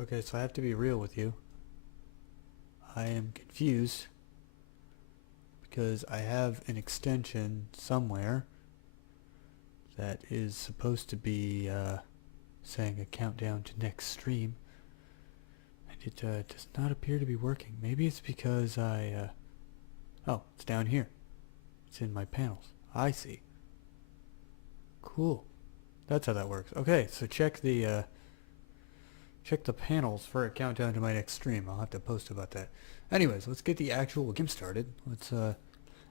Okay, so I have to be real with you. I am confused because I have an extension somewhere that is supposed to be saying a countdown to next stream, and it does not appear to be working. Maybe it's because oh, it's down here. It's in my panels. I see. Cool. That's how that works. Okay, so check the panels for a countdown to my next stream. I'll have to post about that. Anyways, let's get the actual game started. Let's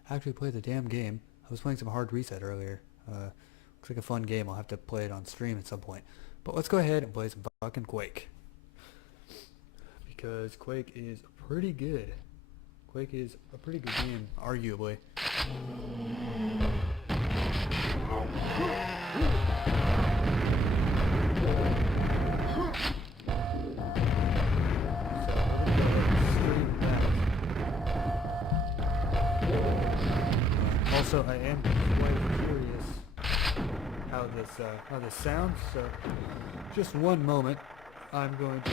actually play the damn game. I was playing some Hard Reset earlier. Looks like a fun game. I'll have to play it on stream at some point. But let's go ahead and play some fucking Quake. Because Quake is pretty good. Quake is a pretty good game, arguably. Also, I am quite curious how this sounds. So, just one moment. I'm going to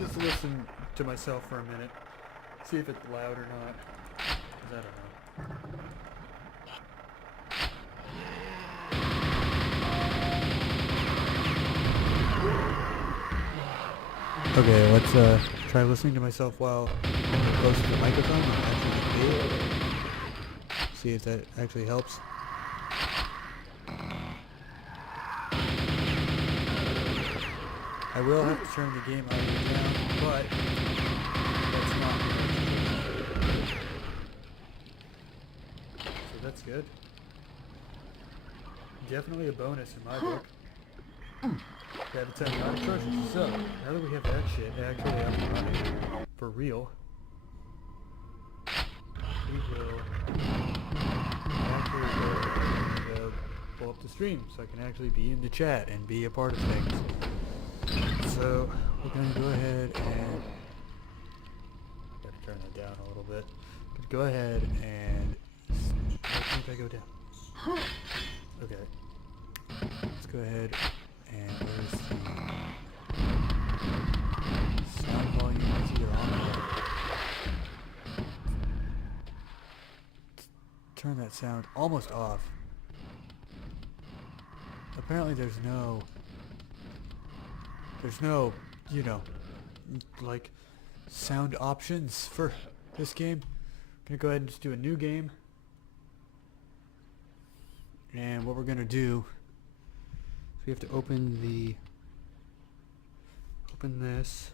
just listen to myself for a minute, see if it's loud or not. 'Cause I don't know. Okay, let's try listening to myself while I'm close to the microphone and actually hear it. See if that actually helps. I will have to turn the game audio down, but that's not good. So that's good. Definitely a bonus in my book. Yeah, it's not atrocious. So, now that we have that shit actually up and running, for real, we will actually go pull up the stream so I can actually be in the chat and be a part of things. So, we're going to go ahead and... I gotta turn that down a little bit. Go ahead and... I think I go down. Okay. Let's go ahead and where's the sound volume? Is either on or off. Turn that sound almost off. Apparently there's no, you know, like sound options for this game. I'm gonna go ahead and just do a new game. And what we're gonna do, so we have to open this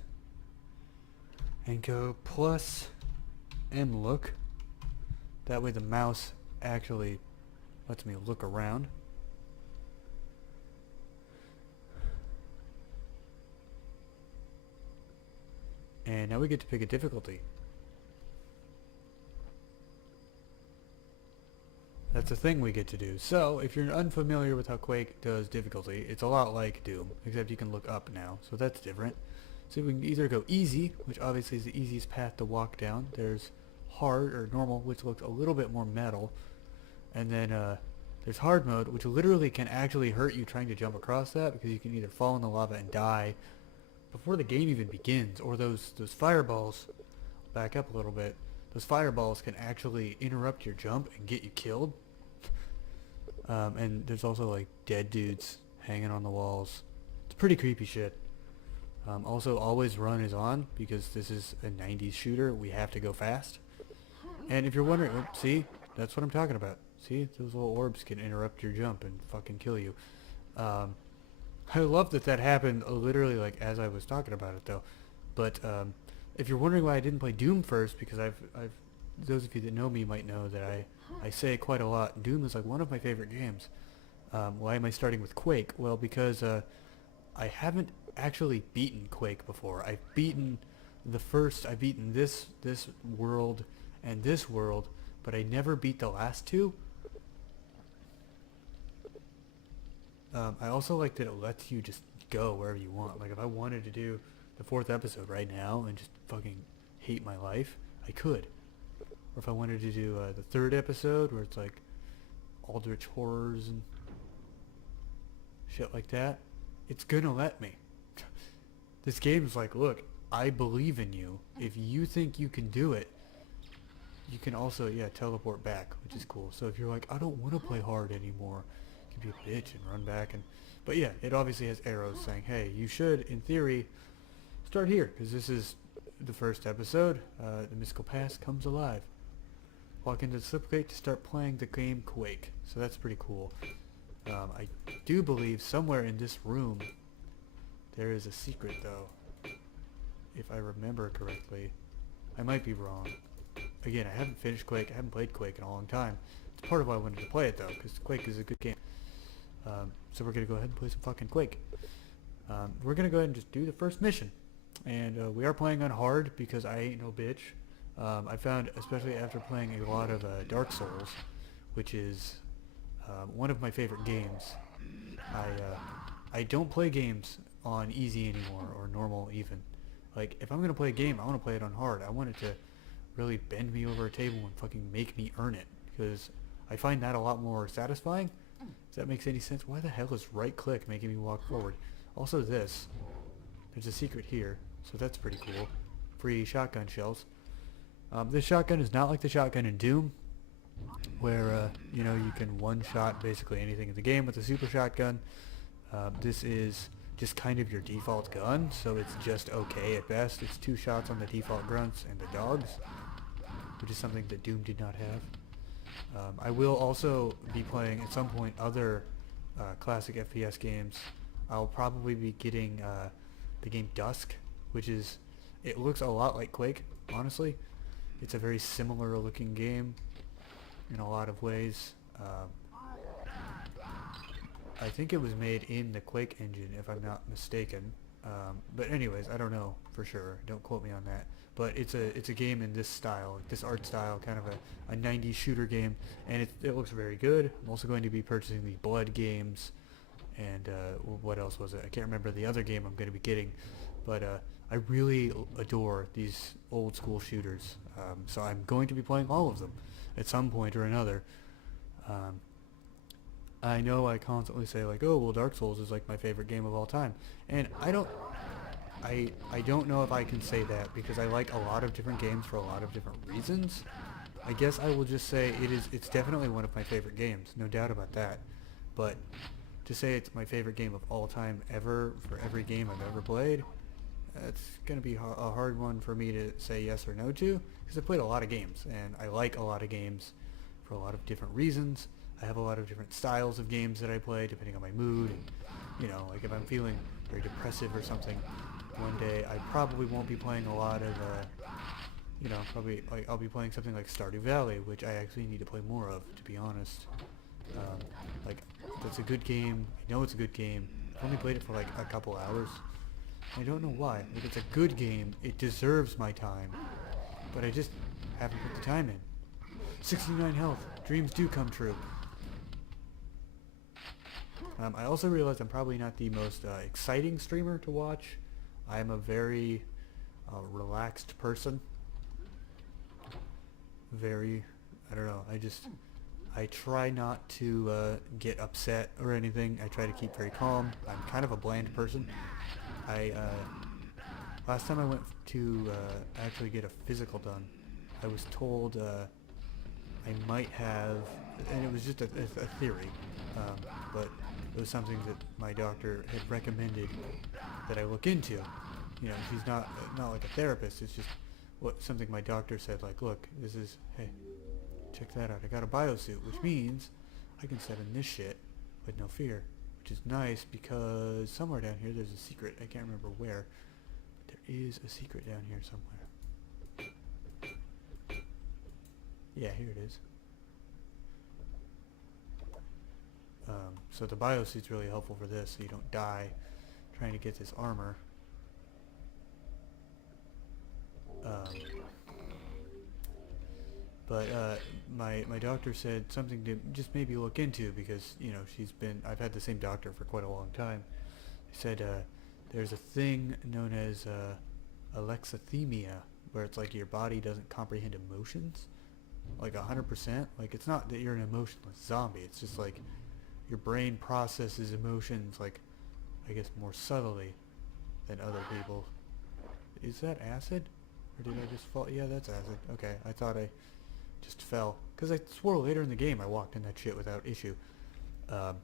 and go plus M look. That way the mouse actually lets me look around. And now we get to pick a difficulty. That's a thing we get to do. So, if you're unfamiliar with how Quake does difficulty, it's a lot like Doom, except you can look up now, so that's different. So we can either go easy, which obviously is the easiest path to walk down. There's hard, or normal, which looks a little bit more metal. And then there's hard mode, which literally can actually hurt you trying to jump across that, because you can either fall in the lava and die before the game even begins, or those fireballs, back up a little bit, those fireballs can actually interrupt your jump and get you killed. And there's also like dead dudes hanging on the walls. It's pretty creepy shit. Also, always run is on because this is a 90s shooter. We have to go fast. And if you're wondering, oh, see, that's what I'm talking about. See, those little orbs can interrupt your jump and fucking kill you. I love that happened literally like as I was talking about it though. But if you're wondering why I didn't play Doom first, because I've those of you that know me might know that I say it quite a lot. Doom is like one of my favorite games. Why am I starting with Quake? Well, because I haven't actually beaten Quake before. I've beaten this world and this world, but I never beat the last two. I also like that it lets you just go wherever you want. Like if I wanted to do the 4th episode right now and just fucking hate my life, I could. Or if I wanted to do the 3rd episode where it's like Aldrich horrors and shit like that, it's gonna let me. This game is like, look, I believe in you. If you think you can do it, you can also, yeah, teleport back, which is cool. So if you're like, I don't want to play hard anymore, you can be a bitch and run back. But yeah, it obviously has arrows saying, hey, you should, in theory, start here, because this is the first episode. The mystical past comes alive. Walk into the slipgate to start playing the game Quake. So that's pretty cool. I do believe somewhere in this room there is a secret, though. If I remember correctly. I might be wrong. Again, I haven't finished Quake. I haven't played Quake in a long time. It's part of why I wanted to play it, though, because Quake is a good game. So we're going to go ahead and play some fucking Quake. We're going to go ahead and just do the first mission. And we are playing on hard because I ain't no bitch. I found, especially after playing a lot of Dark Souls, which is one of my favorite games, I don't play games on easy anymore, or normal even. Like, if I'm going to play a game, I want to play it on hard. I want it to really bend me over a table and fucking make me earn it, because I find that a lot more satisfying. If that makes any sense. Why the hell is right click making me walk forward? Also this, there's a secret here, so that's pretty cool. Free shotgun shells. This shotgun is not like the shotgun in Doom, where you know, you can one-shot basically anything in the game with a super shotgun. This is just kind of your default gun, so it's just okay at best. It's 2 shots on the default grunts and the dogs, which is something that Doom did not have. I will also be playing at some point other classic FPS games. I'll probably be getting the game Dusk, which is, it looks a lot like Quake, honestly. It's a very similar looking game in a lot of ways. I think it was made in the Quake engine, if I'm not mistaken. But anyways, I don't know for sure. Don't quote me on that. But it's a game in this style, this art style, kind of a 90s shooter game, and it looks very good. I'm also going to be purchasing the Blood games, and what else was it? I can't remember the other game I'm going to be getting, but I really adore these old school shooters, so I'm going to be playing all of them at some point or another. I know I constantly say, like, oh, well, Dark Souls is like my favorite game of all time, and I don't know if I can say that, because I like a lot of different games for a lot of different reasons. I guess I will just say it's definitely one of my favorite games, no doubt about that. But to say it's my favorite game of all time ever, for every game I've ever played, that's going to be a hard one for me to say yes or no to, because I've played a lot of games, and I like a lot of games for a lot of different reasons. I have a lot of different styles of games that I play, depending on my mood. And, you know, like if I'm feeling very depressive or something, one day I probably won't be playing a lot of, you know, probably, like, I'll be playing something like Stardew Valley, which I actually need to play more of, to be honest. Like, that's a good game. I know it's a good game. I've only played it for like a couple hours. I don't know why. Like, it's a good game. It deserves my time. But I just haven't put the time in. 69 health. Dreams do come true. I also realized I'm probably not the most exciting streamer to watch. I am a very relaxed person. Very, I don't know, I try not to get upset or anything. I try to keep very calm. I'm kind of a bland person. Last time I went to actually get a physical done, I was told I might have, and it was just a theory, but it was something that my doctor had recommended that I look into. You know, she's not like a therapist. It's just something my doctor said. Like, look, this is, hey, check that out. I got a biosuit, which means I can set in this shit with no fear, which is nice because somewhere down here there's a secret. I can't remember where, but there is a secret down here somewhere. Yeah, here it is. So the biosuit's really helpful for this, so you don't die trying to get this armor. But my doctor said something to just maybe look into, because, you know, I've had the same doctor for quite a long time. He said there's a thing known as alexithymia, where it's like your body doesn't comprehend emotions, like 100%. Like, it's not that you're an emotionless zombie, it's just like your brain processes emotions, like, I guess, more subtly. than other people. Is that acid? Or did I just fall? Yeah, that's acid. Okay, I thought I just fell. Because I swore later in the game I walked in that shit without issue. Um,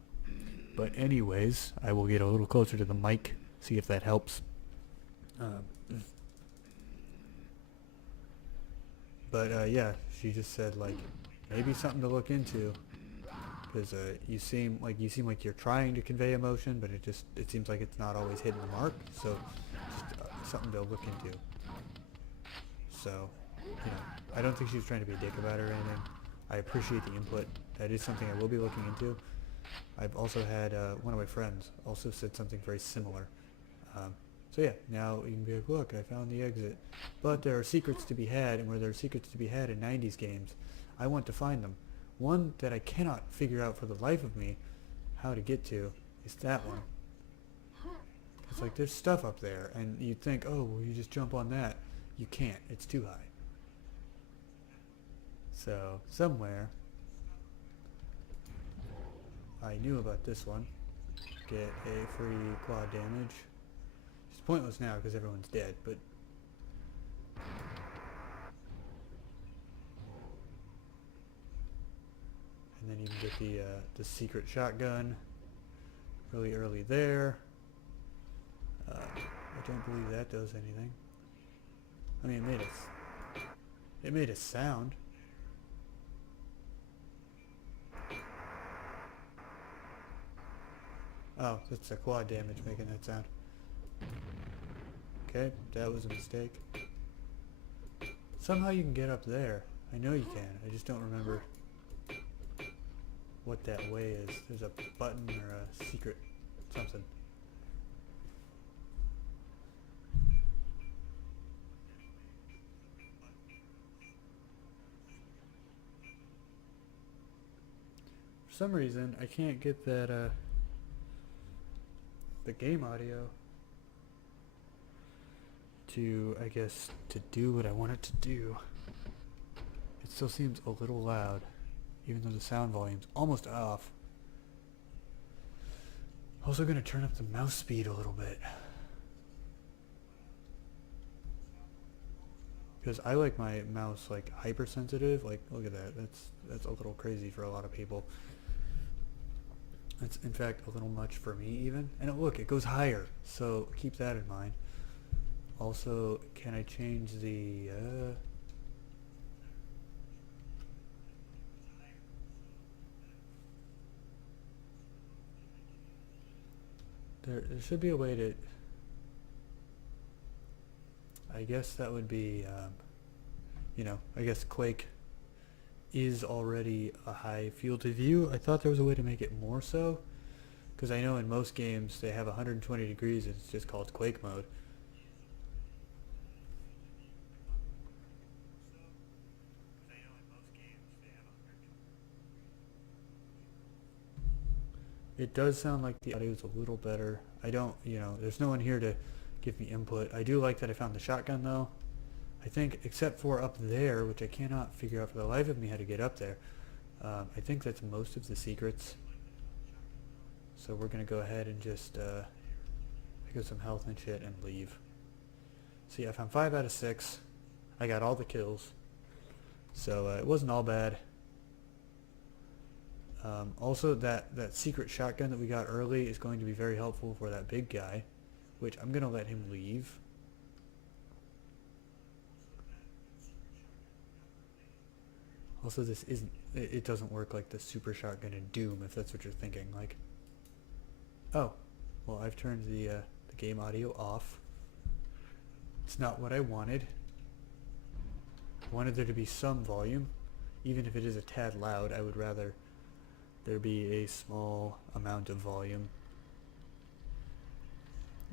but anyways, I will get a little closer to the mic, see if that helps. Yeah, she just said, like, maybe something to look into. Because you seem like you're trying to convey emotion, but it seems like it's not always hitting the mark. So just something to look into. So, I don't think she was trying to be a dick about it or anything. I appreciate the input. That is something I will be looking into. I've also had one of my friends also said something very similar. So yeah, now you can be like, look, I found the exit. But there are secrets to be had, and where there are secrets to be had in 90s games, I want to find them. One that I cannot figure out for the life of me how to get to is that one. It's like there's stuff up there, and you'd think, oh, well, you just jump on that. You can't. It's too high. So somewhere I knew about this one. Get a free quad damage. It's pointless now because everyone's dead, but and then you can get the secret shotgun really early there. I don't believe that does anything. I mean, it made a sound. Oh, that's the quad damage making that sound. Okay, that was a mistake. Somehow you can get up there. I know you can. I just don't remember what that way is. There's a button or a secret something. For some reason, I can't get that, the game audio to, I guess, to do what I want it to do. It still seems a little loud, even though the sound volume's almost off. Also gonna turn up the mouse speed a little bit. Because I like my mouse like hypersensitive. Like, look at that. That's a little crazy for a lot of people. That's in fact a little much for me even. And look, it goes higher. So keep that in mind. Also, can I change the there should be a way to, I guess that would be I guess Quake is already a high field of view. I thought there was a way to make it more so, because I know in most games they have 120 degrees and it's just called Quake mode. It does sound like the audio is a little better. I don't, there's no one here to give me input. I do like that I found the shotgun though. I think, except for up there, which I cannot figure out for the life of me how to get up there. I think that's most of the secrets. So we're going to go ahead and just pick up some health and shit and leave. See, I found 5 out of 6. I got all the kills. So it wasn't all bad. Also, that secret shotgun that we got early is going to be very helpful for that big guy, which I'm going to let him leave. Also, this isn't, it doesn't work like the super shotgun in Doom, if that's what you're thinking. Like, oh, well, I've turned the game audio off. It's not what I wanted. I wanted there to be some volume. Even if it is a tad loud, I would rather there be a small amount of volume.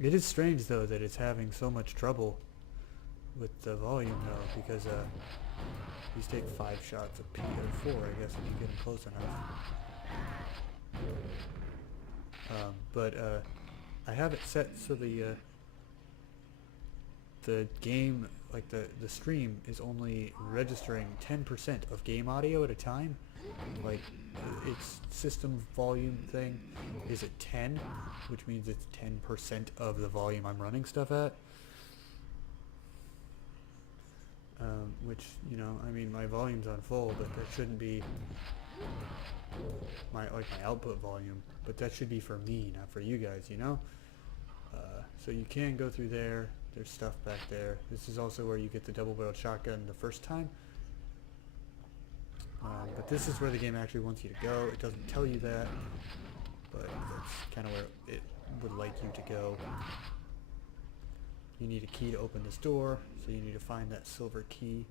It is strange, though, that it's having so much trouble with the volume, though, because these take 5 shots of P or 4, I guess, if you get them close enough. I have it set so the game like the stream is only registering 10% of game audio at a time. Like its system volume thing is at 10, which means it's 10% of the volume I'm running stuff at. Which, you know, I mean, my volume's on full, but that shouldn't be my output volume, but that should be for me, not for you guys, you know? So you can go through there. There's stuff back there. This is also where you get the double-barreled shotgun the first time. But this is where the game actually wants you to go. It doesn't tell you that, but that's kind of where it would like you to go. You need a key to open this door, so you need to find that silver key.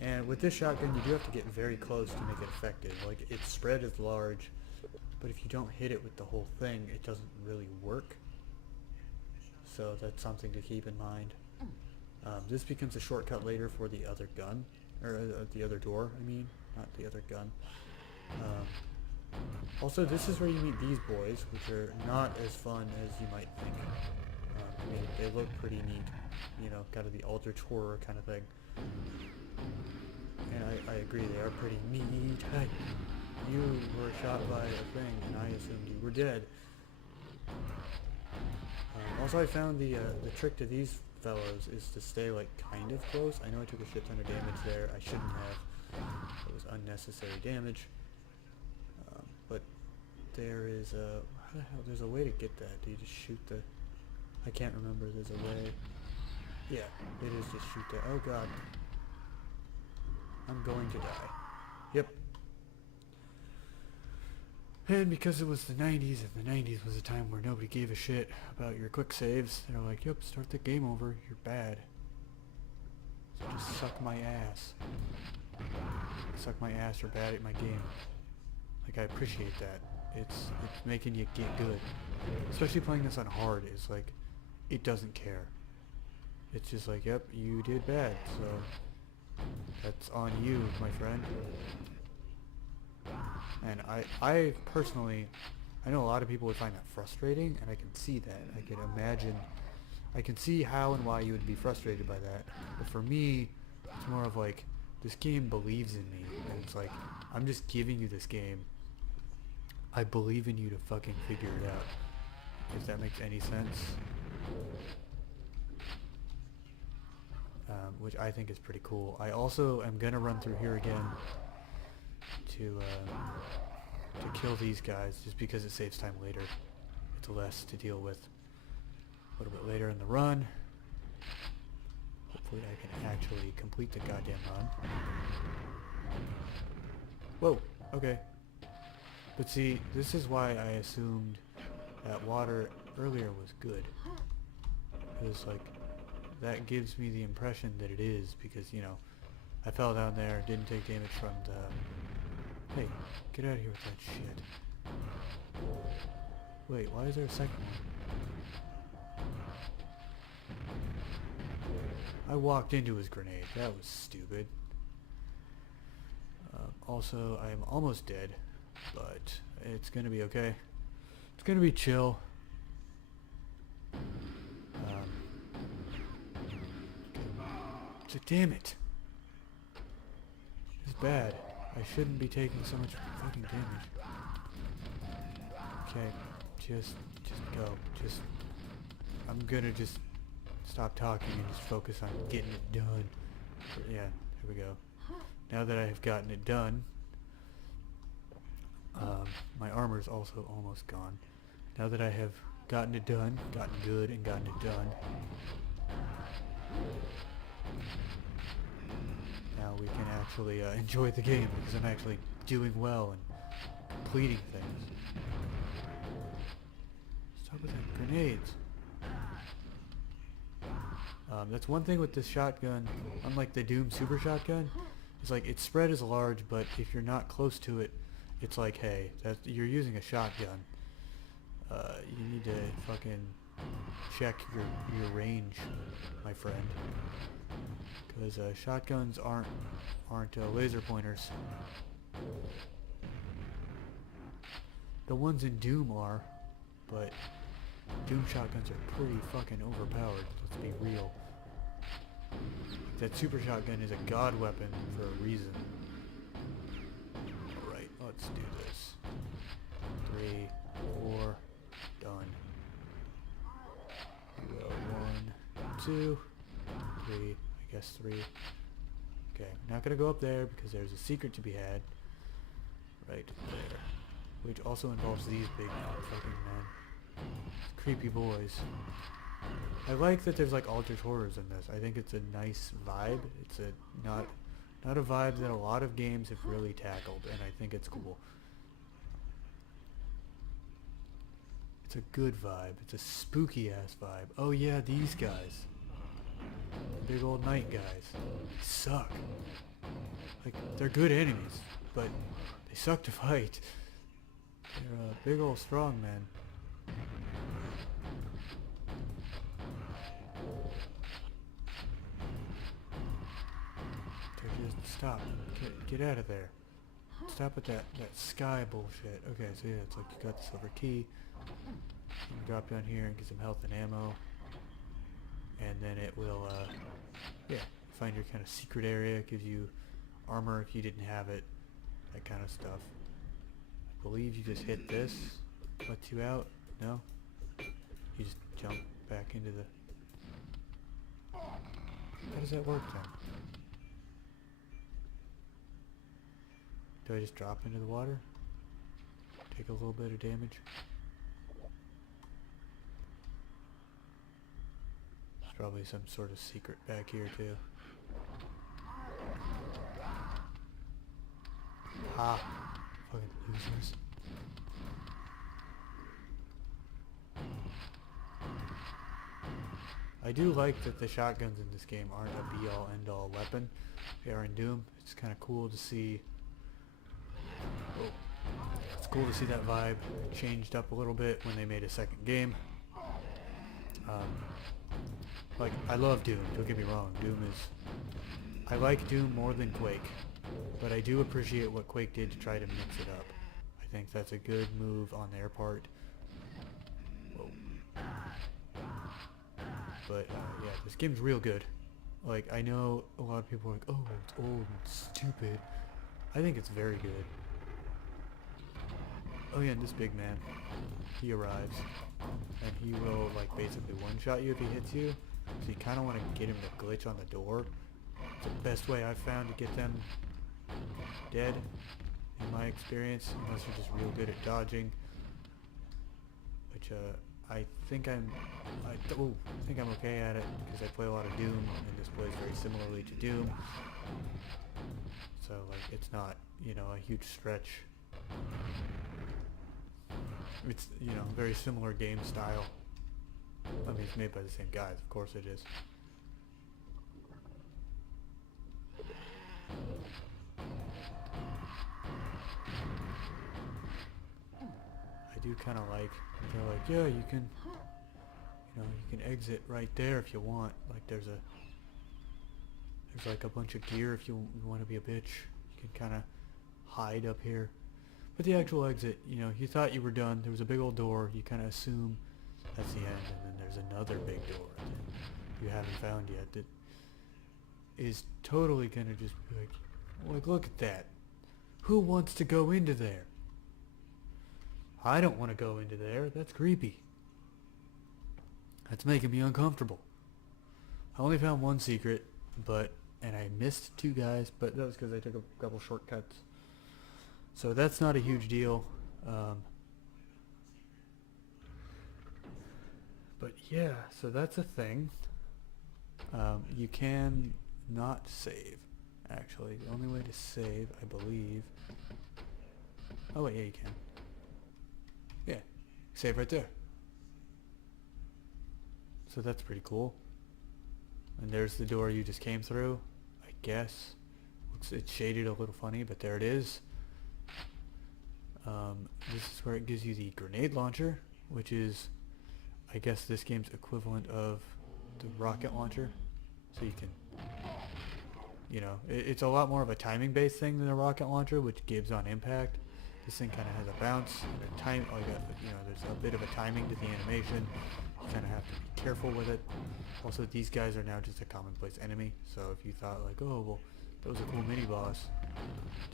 And with this shotgun, you do have to get very close to make it effective. Like, its spread is large, but if you don't hit it with the whole thing, it doesn't really work. So that's something to keep in mind. This becomes a shortcut later for the other gun, or the other door, I mean, not the other gun. Also, this is where you meet these boys, which are not as fun as you might think. I mean, they look pretty neat, you know, kind of the Eldritch horror kind of thing. And I agree, they are pretty neat. Hey, you were shot by a thing, and I assumed you were dead. Also, I found the trick to these fellows is to stay, like, kind of close. I know I took a shit ton of damage there. I shouldn't have. It was unnecessary damage. But there is a... How the hell? There's a way to get that. Do you just shoot the... I can't remember. There's a way... Yeah, it is just shoot the... Oh, God. I'm going to die. Yep. And because it was the 90s, and the 90s was a time where nobody gave a shit about your quick saves, they're like, yep, start the game over, you're bad. So just suck my ass. Suck my ass, you're bad at my game. Like, I appreciate that. It's making you get good. Especially playing this on hard, is like, it doesn't care. It's just like, yep, you did bad, so that's on you, my friend. And I personally, I know a lot of people would find that frustrating, and I can see that. I can imagine, I can see how and why you would be frustrated by that. But for me, it's more of like, this game believes in me, and it's like, I'm just giving you this game. I believe in you to fucking figure it out. If that makes any sense. Which I think is pretty cool. I also am gonna run through here again to kill these guys, just because it saves time later. It's less to deal with a little bit later in the run. Hopefully I can actually complete the goddamn run. Whoa, okay. But see, this is why I assumed that water earlier was good. Because, like, that gives me the impression that it is, because, you know, I fell down there, didn't take damage from the... Hey, get out of here with that shit. Wait, why is there a second one? I walked into his grenade. That was stupid. Also, I am almost dead, but it's gonna be okay. It's gonna be chill. Damn it. It's bad. I shouldn't be taking so much fucking damage. Okay, just go. I'm gonna just stop talking and just focus on getting it done. Yeah, here we go. Now that I have gotten it done, my armor's also almost gone. Now that I have gotten it done, gotten good and gotten it done, now we can actually enjoy the game, because I'm actually doing well and completing things. Stop with that grenades. That's one thing with this shotgun, unlike the Doom Super Shotgun, it's like its spread is large, but if you're not close to it, it's like, hey, you're using a shotgun. You need to fucking check your range, my friend. Because shotguns aren't laser pointers. The ones in Doom are, but Doom shotguns are pretty fucking overpowered, let's be real. That super shotgun is a god weapon for a reason. Alright, let's do this. 3, 4, done. We go 1, 2, 3, I guess 3. Okay, not gonna go up there because there's a secret to be had. Right there. Which also involves these big fucking men. Creepy boys. I like that there's like altered horrors in this. I think it's a nice vibe. It's a not a vibe that a lot of games have really tackled, and I think it's cool. It's a good vibe. It's a spooky ass vibe. Oh yeah, these guys. Big old night guys. They suck. Like, they're good enemies, but they suck to fight. They're a big old strong man. Just stop. Get out of there. Stop with that sky bullshit. Okay, so yeah, it's like you got the silver key. You can drop down here and get some health and ammo. And then it will, yeah, find your kind of secret area. Gives you armor if you didn't have it. That kind of stuff. I believe you just hit this. Lets you out. No? You just jump back into the... How does that work then? Do I just drop into the water? Take a little bit of damage? There's probably some sort of secret back here too. Ha! Fucking losers. I do like that the shotguns in this game aren't a be-all end-all weapon. They are in Doom. It's kind of cool to see. Oh. It's cool to see that vibe changed up a little bit when they made a second game. Like, I love Doom, don't get me wrong. I like Doom more than Quake, but I do appreciate what Quake did to try to mix it up. I think that's a good move on their part. Whoa. But yeah, this game's real good. Like, I know a lot of people are like, oh, it's old and stupid. I think it's very good. Oh yeah, and this big man, he arrives, and he will like basically one-shot you if he hits you. So you kind of want to get him to glitch on the door. It's the best way I've found to get them dead, in my experience, unless you're just real good at dodging. Which I think I'm okay at it because I play a lot of Doom, and this plays very similarly to Doom. So like, it's not, you know, a huge stretch. It's, you know, very similar game style. I mean, it's made by the same guys, of course it is. I do kind of like, they're like, yeah, you can, you know, you can exit right there if you want. Like, there's like a bunch of gear if you want to be a bitch. You can kind of hide up here. But the actual exit, you know, you thought you were done. There was a big old door. You kind of assume that's the end, and then there's another big door that you haven't found yet that is totally gonna just be like, look at that. Who wants to go into there? I don't want to go into there. That's creepy. That's making me uncomfortable. I only found one secret, and I missed 2 guys, but that was because I took a couple shortcuts. So that's not a huge deal. But yeah, so that's a thing. You can not save, actually. The only way to save, I believe... Oh wait, yeah, you can. Yeah, save right there. So that's pretty cool. And there's the door you just came through, I guess. It's shaded a little funny, but there it is. This is where it gives you the grenade launcher, which is, I guess, this game's equivalent of the rocket launcher. So you can, you know, it's a lot more of a timing based thing than a rocket launcher, which gives on impact. This thing kind of has a bounce and a time, like there's a bit of a timing to the animation. You kind of have to be careful with it. Also, these guys are now just a commonplace enemy, so if you thought like, oh, well, that was a cool mini-boss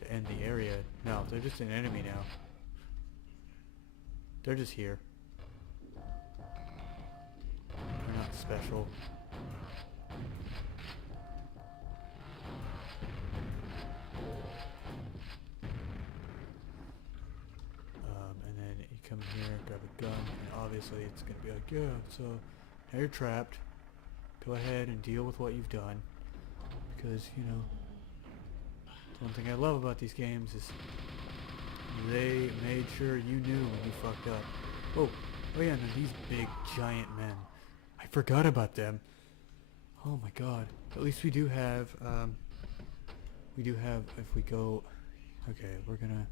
to end the area, no, they're just an enemy now. They're just here. They're not special. And then you come here, grab a gun, and obviously it's going to be like, yeah, so now you're trapped. Go ahead and deal with what you've done. Because, you know, one thing I love about these games is they made sure you knew when you fucked up. Oh yeah, no, these big giant men. I forgot about them. Oh my god. At least we do have, if we go, okay, we're gonna,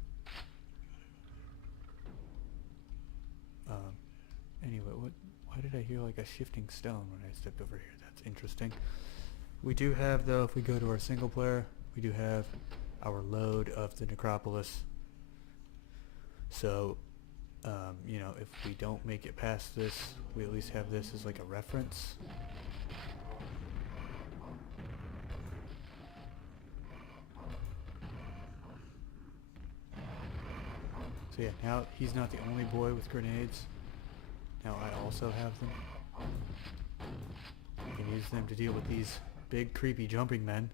anyway, why did I hear like a shifting stone when I stepped over here? That's interesting. We do have, though, if we go to our single player, we do have our load of the necropolis. So, you know, if we don't make it past this, we at least have this as like a reference. So yeah, now he's not the only boy with grenades. Now I also have them. You can use them to deal with these big creepy jumping men.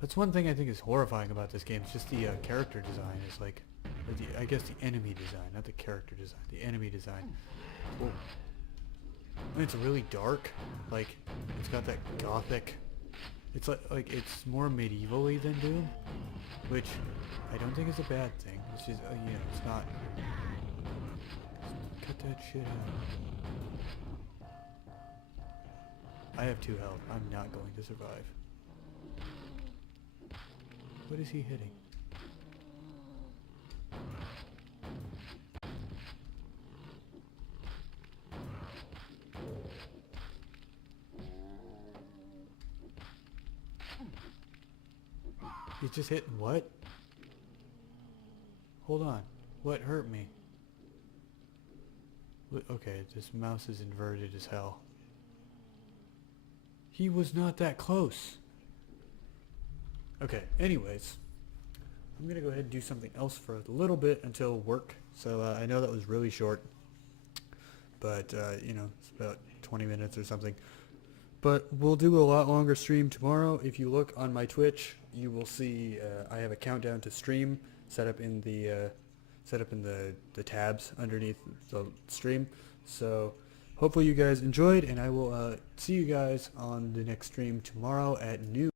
That's one thing I think is horrifying about this game. It's just the character design is like, I guess the enemy design, not the character design. The enemy design. Whoa. And it's really dark. Like, it's got that gothic. It's like it's more medievally than Doom, which I don't think is a bad thing. It's just you know, it's not. Cut that shit out. I have 2 health. I'm not going to survive. What is he hitting? He's just hitting what? Hold on. What hurt me? Okay, this mouse is inverted as hell. He was not that close. Okay, anyways. I'm going to go ahead and do something else for a little bit until work. So I know that was really short. But, you know, it's about 20 minutes or something. But we'll do a lot longer stream tomorrow. If you look on my Twitch, you will see I have a countdown to stream set up in the tabs underneath the stream. So hopefully you guys enjoyed, and I will see you guys on the next stream tomorrow at noon.